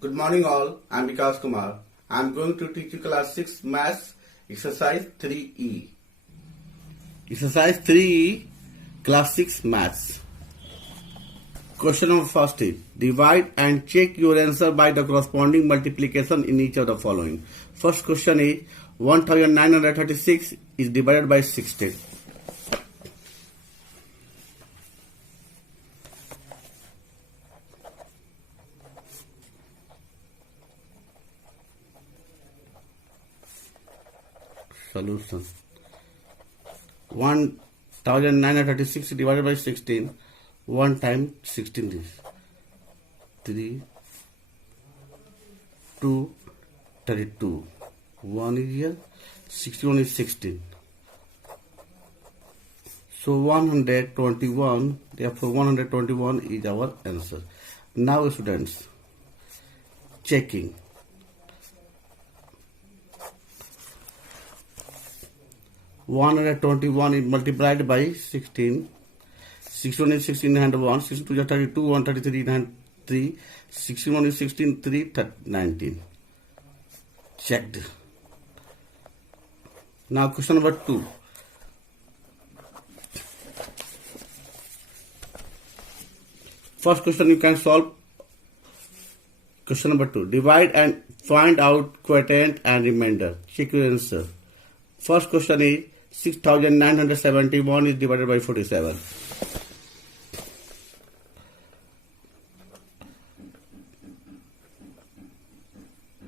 Good morning all, I'm Vikas Kumar. I'm going to teach you class 6 maths exercise 3E. Exercise 3E, class 6 maths. Question number first is, divide and check your answer by the corresponding multiplication in each of the following. First question is, 1936 is divided by 16. Solution. 1936 divided by 16. 1 time 16 is 3, 2, 32. 1 is here, 61 is 16. So 121, therefore 121 is our answer. Now students, checking. 121 is multiplied by 16. 61 is 16 in hand 1. 62 is 32. 133 in hand 3. 61 is 16. 3, 19. Checked. Now question number 2. First question you can solve. Question number 2. Divide and find out quotient and remainder. Check your answer. First question is 6971 is divided by 47.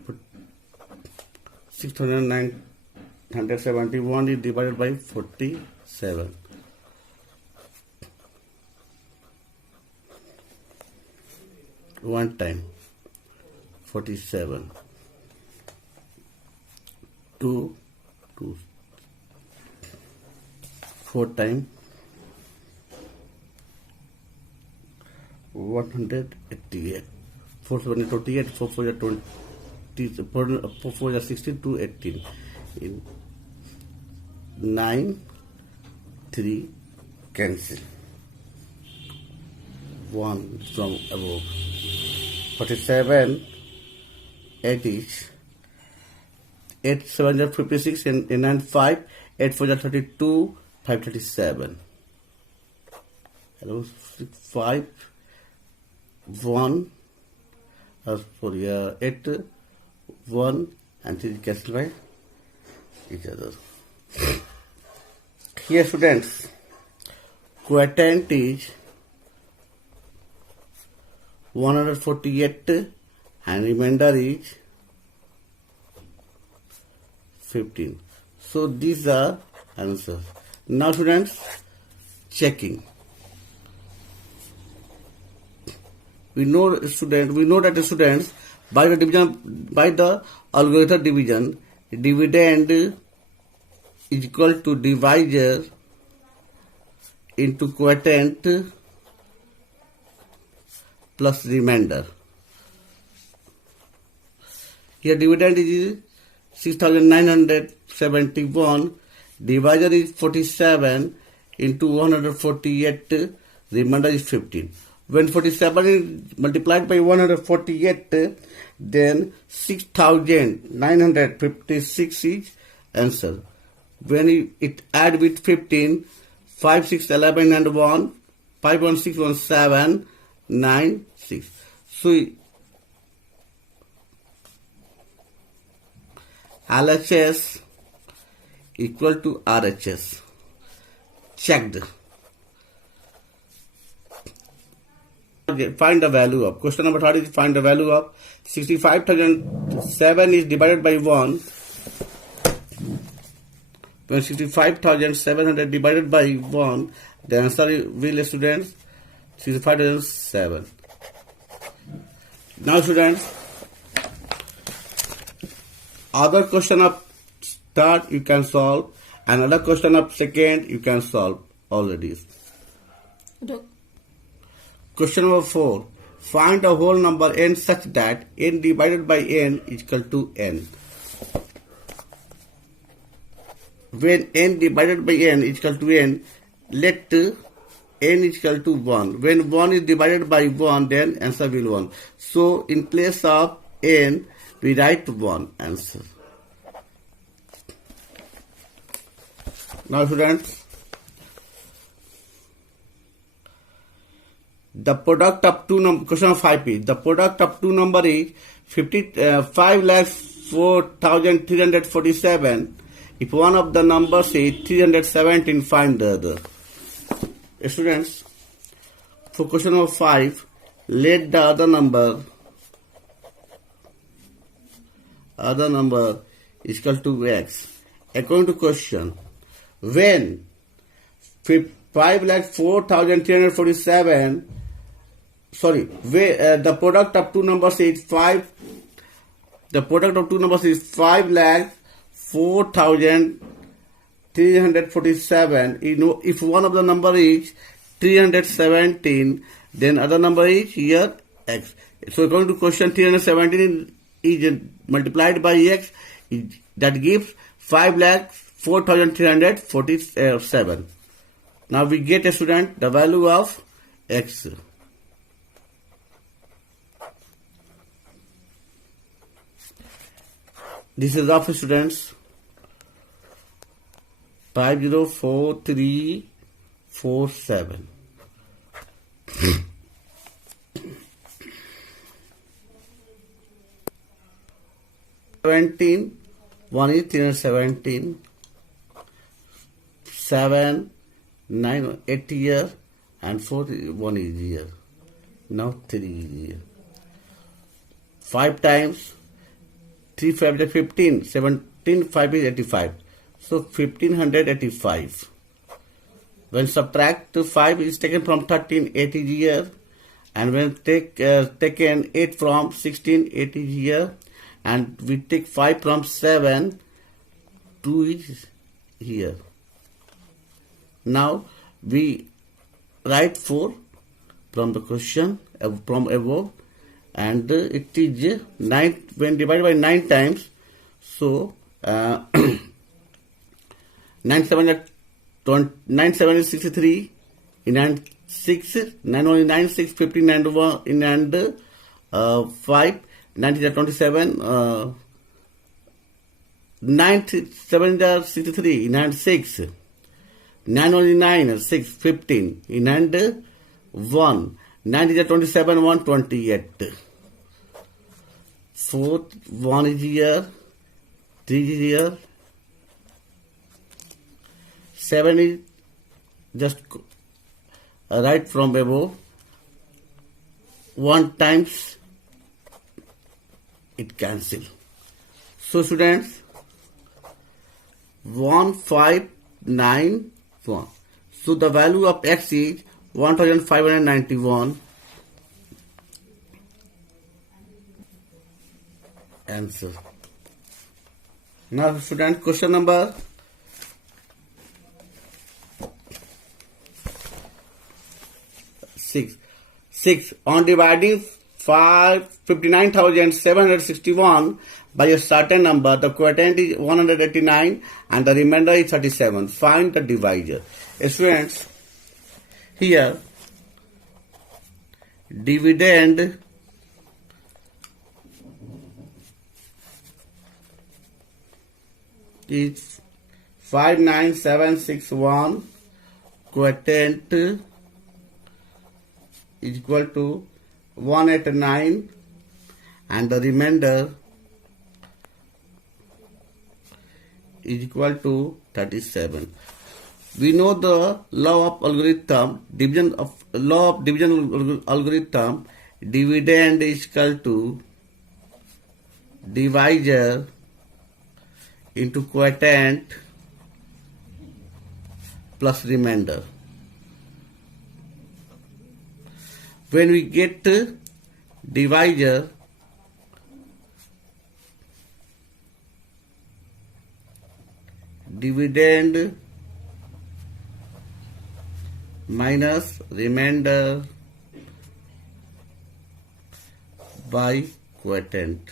Put 6971 is divided by 47. One time 47. 2 4 times 188. 4 7 is 28. 4 4 is 20. 4 4 is 16 to 18. In 9 3 cancel. 1 from above. 47 8 is 8 7 is 56 and 9 5. 8 4 is 32. 537. Hello, 5 1 for 8 1 and 3 cancel by each other. Here students, quotient is 148 and remainder is 15. So these are answers. Now students, checking. We know that students by the algorithm division, dividend is equal to divisor into quotient plus remainder. Here dividend is 6971. Divisor is 47 into 148, remainder is 15. When 47 is multiplied by 148, then 6956 is answer. When it add with 15, 5, 6, 11 and 1, 5, 1, 6, 1, 7, 9, 6. So LHS equal to RHS. Checked. Find the value of. Question number 3 is find the value of 65,007 is divided by 1. When 65,700 divided by 1, the answer will students 65,007. Now students, other question of third you can solve, another question of second you can solve already. Question number 4. Find a whole number n such that n divided by n is equal to n. When n divided by n is equal to n, let n is equal to 1. When 1 is divided by 1, then answer will 1. So in place of n, we write 1 answer. Now students, the product of two number, question of 5 is, the product of two number is 5,04,347. If one of the numbers is 317, find the other. Students, for question number 5, let the other number is equal to x. According to question, when 5,04,347, the product of two numbers is 5,04,347. You know, if one of the number is 317, then other number is here x. So according to question, 317 is multiplied by x, that gives 5,04,347. Now we get a student the value of x. This is of students 5,04347. One is 317, 7, 9, 8 here, and 4, 1 is here. Now 3 is here. 5 times 3, 5 is 15, 17, 5 is 85. So 1585. When subtract 5 is taken from 13, 8 is here. And when taken 8 from 16, 8 is here. And we take 5 from 7, 2 is here. Now we write 4 from the question, from above, and it is 9 when divided by 9 times. So 9 7 is 63, in and 6, 9 only 9, 6, 15, and 1, in and 5, 90 is 27, 9 7 is 63, in and 6, 9 only 9, 6, 15, in and 1, 9 is 27, 1, 28. 4, 1 is here, 3 is here, 7 is just right from above, 1 times it cancel. So students, 1591. So the value of x is 1591. Answer. Now student, question number 6. On dividing 59,761 by a certain number, the quotient is 189 and the remainder is 37. Find the divisor. Students, here dividend is 59761, quotient is equal to 189 and the remainder is equal to 37. We know the law of division algorithm. Dividend is equal to divisor into quotient plus remainder. When we get divisor, dividend minus remainder by quotient.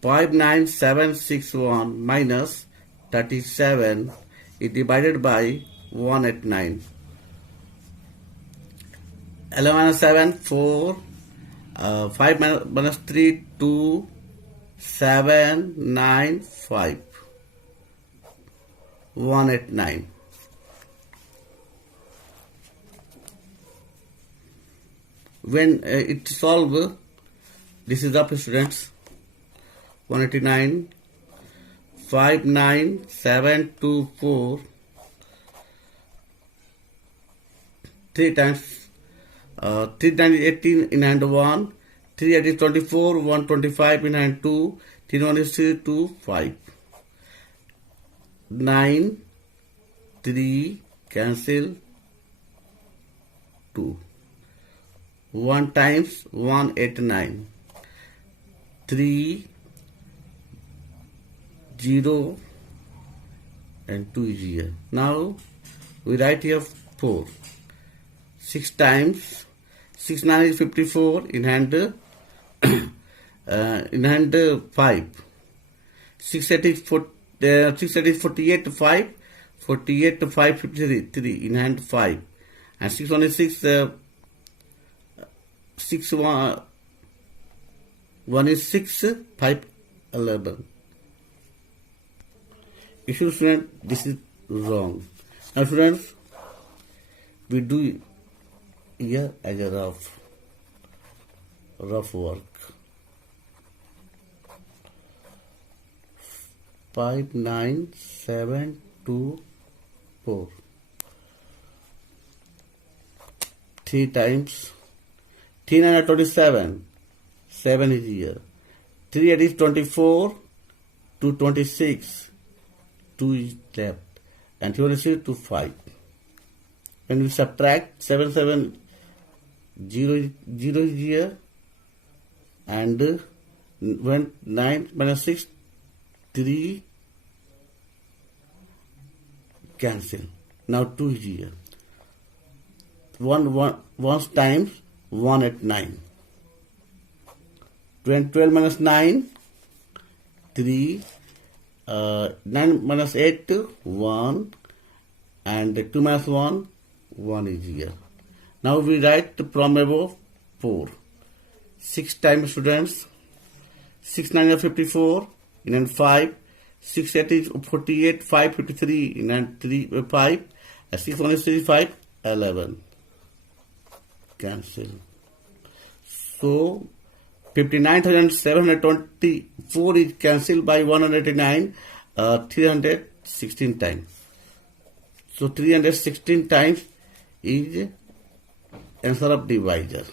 Five nine seven six one minus 37 is divided by 189. 11 minus 7, 4. 5 minus 3, 2. 7, 9, 5. 189. When it solve, this is up, students. 189. 5, 9, 7, 2, 4. 3 times 3 times 18 in hand 1. 3 8 is 24. 125 in hand 2. 3 1 is 2, 5. 9, 3, cancel 2. 1 times 189. 3, 0 and 2 is here. Now we write here 4. 6 times 6 9 is 54 in hand in hand 5. 6 8 is 48 5. 48 to 5 53 3 in hand 5. And 6 1 is 6 6 1 is 6 5 11. If you student, this is wrong. Now students, we do here as a rough work. 5 9 7 2 4. 3 times 3 9 are 27. 7 is here. 3 8 is 24 to 26. 2 is left. And 26 to 5. When we subtract 7 7, 0 is here. And when 9 minus 6, 3 cancel. Now 2 is here. 1 times 1 at 9. 12 minus 9, 3. 9 minus 8, 1. And 2 minus 1, 1 is here. Now we write from above 4. 6 times students. 6 9 is 54. In and 5. 6 8 is 48. 5 53. In and 3 5. 6 1 is 3 5 11. Cancel. So 59,724 is cancelled by 189. 316 times. So 316 times is answer of divisor.